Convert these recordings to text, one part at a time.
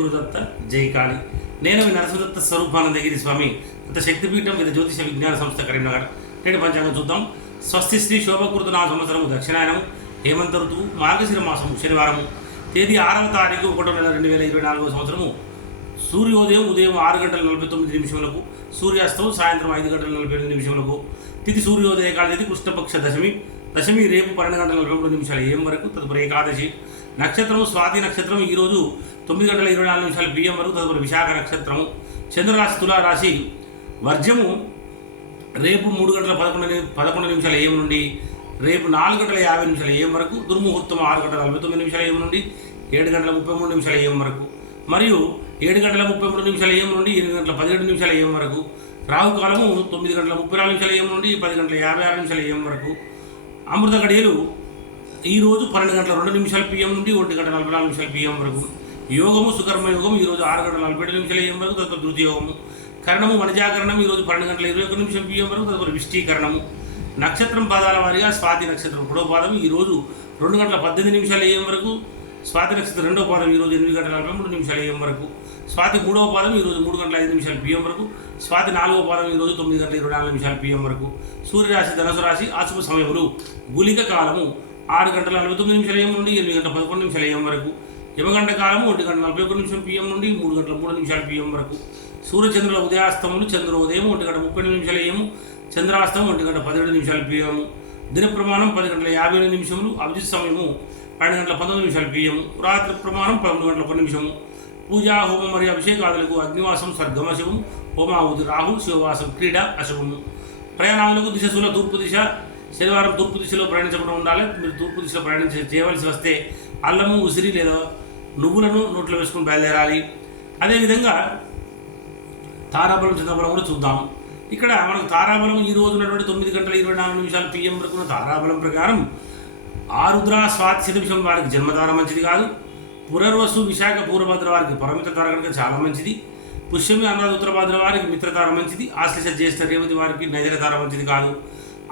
గురుదత్త జై కాళి. నేను మీ నరసింహదత్త స్వరూపానందగిరి స్వామి అంత శక్తిపీఠం వివిధ జ్యోతిష విజ్ఞాన సంస్థ కరీంనగర్. నేటి పంచాంగం చూద్దాం. స్వస్తి శ్రీ శోభకృత నా సంవత్సరము దక్షిణాయనము హేమంత ఋతువు మార్గశిర మాసము శనివారము తేదీ 6వ తారీఖు 1వ నెల 2024 సంవత్సరము. సూర్యోదయం ఉదయం 6:49 సూర్యాస్తమం సాయంత్రం 5:47 తిథి సూర్యోదయ కాల తిథి కృష్ణపక్ష దశమి. దశమి రేపు 12:43 AM వరకు. తదుపరి ఏకాదశి. నక్షత్రము స్వాతి నక్షత్రం ఈరోజు 9:24 PM వరకు. తదుపరి విశాఖ నక్షత్రము. చంద్రరాశి తులారాశి. వర్జము రేపు 3:11 AM నుండి రేపు 4:50 AM వరకు. దుర్ముహూర్తం 6:49 AM నుండి 7:33 AM వరకు మరియు 7:33 AM నుండి 8:17 AM వరకు. రాహుకాలము 9:34 AM నుండి 10:56 AM వరకు. అమృత గడియలు ఈరోజు 12:02 PM నుండి 1:44 PM వరకు. యోగము సుకర్మ యోగం ఈరోజు 6:47 AM వరకు. తదుపరి ధృతి యోగము. కరణము వనజాకరణం ఈరోజు 12:21 PM వరకు. తదుపరి విష్టీకరణము. నక్షత్రం పాదాల వారిగా స్వాతి నక్షత్రం 1వ పాదం ఈరోజు 2:18 AM వరకు. స్వాతి నక్షత్రం 2వ పాదం ఈరోజు 8:43 AM వరకు. స్వాతి 3వ పాదం ఈరోజు 3:05 PM వరకు. స్వాతి 4వ పాదం ఈరోజు 9:24 PM వరకు. సూర్యరాశి ధనుసు రాశి. ఆశుభ సమయములు గుళిక కాలము 6:49 AM నుండి 8:11 AM వరకు. యమగంట కాలము 1:41 PM నుండి 3:03 PM వరకు. సూర్యచంద్రుల ఉదయాస్తములు చంద్రోదయం 1:30 AM, చంద్రాస్తమం 1:17 PM. దిన ప్రమాణం 10:58. అభిజిత్ సమయము 12:19 PM. రాత్రి ప్రమాణం 11:01. పూజా హోమం మరియు అభిషేకాదులకు అగ్నివాసం స్వర్గమశుభం. హోమావతి రాహు శివవాసం క్రీడ అశుభము. ప్రయాణాలకు దిశల తూర్పు దిశ. శనివారం తూర్పు దిశలో ప్రయాణించకుండా ఉండాలి. మీరు తూర్పు దిశలో చేయవలసి వస్తే అల్లము ఉసిరి లేదా నువ్వులను నోట్లో వేసుకుని బయలుదేరాలి. అదేవిధంగా తారాబలం చంద్రబలం కూడా చూద్దాం. ఇక్కడ మనకు తారాబలం ఈ రోజు ఉన్నటువంటి 9:24 PM వరకు ఉన్న తారాబలం ప్రకారం ఆరుద్ర స్వాతి శతభిషం వారికి జన్మతార మంచిది కాదు. పునర్వసు విశాఖ పూర్వభద్ర వారికి పరమిత్ర తార కనుక చాలా మంచిది. పుష్యమి అనురాధ ఉత్తరభద్ర వారికి మిత్రతార మంచిది. ఆశ్లేష జ్యేష్ఠ రేవతి వారికి నైదన తార మంచిది కాదు.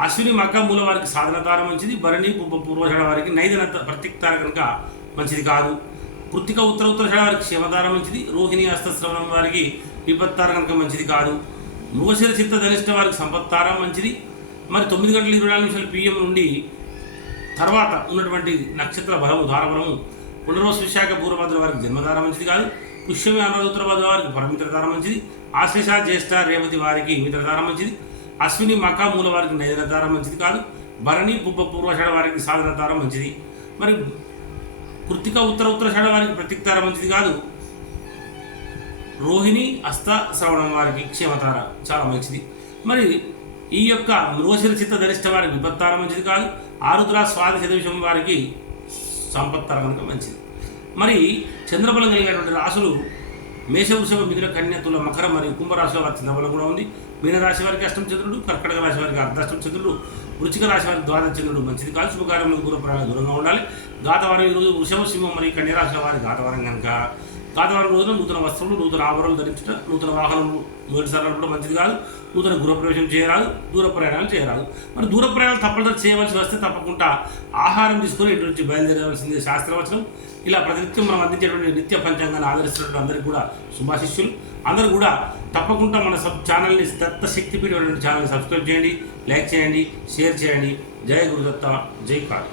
అశ్విని మక్క మూల వారికి సాధన తార మంచిది. భరణి పూర్వషాఢ వారికి నైదన ప్రత్యేక తార కనుక మంచిది కాదు. కృత్తిక ఉత్తరాషాఢ వారికి క్షమతార మంచిది. రోహిణి హస్తశ్రవణం వారికి విపత్తార కనుక మంచిది కాదు. మృగశిర చిత్త ధనిష్ట వారికి సంపత్తార మంచిది. మరి 9:24 PM నుండి తర్వాత ఉన్నటువంటి నక్షత్ర బలము ధారబలము పునర్వసు విశాఖ పూర్వభద్ర వారికి జన్మతార మంచిది కాదు. పుష్యమి అనురాధ ఉత్తరభద్ర వారికి పరమిత్రతార మంచిది. ఆశ్లేష జ్యేష్ఠ రేవతి వారికి మిత్రతార మంచిది. అశ్విని మకా మూల వారికి నైదన తార మంచిది కాదు. భరణి పూర్వషాఢ వారికి సాధన తార మంచిది. మరి కృత్తిక ఉత్తరాషాఢ వారికి ప్రత్యేక తార మంచిది కాదు. రోహిణి హస్త శ్రవణం వారికి క్షేమతార చాలా మంచిది. మరి ఈ యొక్క మృగశిర చిత్త ధనిష్ట వారికి విపత్తార మంచిది కాదు. ఆరుద్ర స్వాతి శతభిషం వారికి సంపత్తార కనుక మంచిది. మరి చంద్రబలం కలిగినటువంటి రాశులు మేష వృషభ మిథున కన్య తుల మకర మరియు కుంభరాశుల వారి చంద్రబలం కూడా ఉంది. మీనరాశి వారికి అష్టం చంద్రుడు, కర్కటక రాశి వారికి అర్ధాష్టం చంద్రుడు, వృచ్చిక రాశి వారికి ద్వాదశ చంద్రుడు మంచిది కాదు. శుభకార్యములకు దూరంగా ఉండాలి. గాతవారం ఈరోజు వృషభ సింహం మరియు కన్యరాశి వారి గాతవారం కనుక గాతవారం రోజున నూతన వస్త్రములు నూతన ఆభరణలు ధరించడం, నూతన వాహనములు మొదటిసారి కూడా మంచిది కాదు. నూతన గృహప్రవేశం చేయరాదు. దూర ప్రయాణాలు చేయరాదు. మరి దూర ప్రయాణాలు తప్పనిసరి చేయవలసి వస్తే తప్పకుండా ఆహారం తీసుకొని ఇంటి నుంచి బయలుదేరవలసింది శాస్త్రవచనం. ఇలా ప్రతినిత్యం మనం అందించేటువంటి నిత్య పంచాంగాన్ని ఆదరిస్తున్నటువంటి అందరికీ కూడా శుభాశిష్యులు. అందరూ కూడా తప్పకుండా మన ఛానల్ని దత్త శక్తిపీఠం ఛానల్ని సబ్స్క్రైబ్ చేయండి, లైక్ చేయండి, షేర్ చేయండి. జై గురుదత్త, జై కాళి.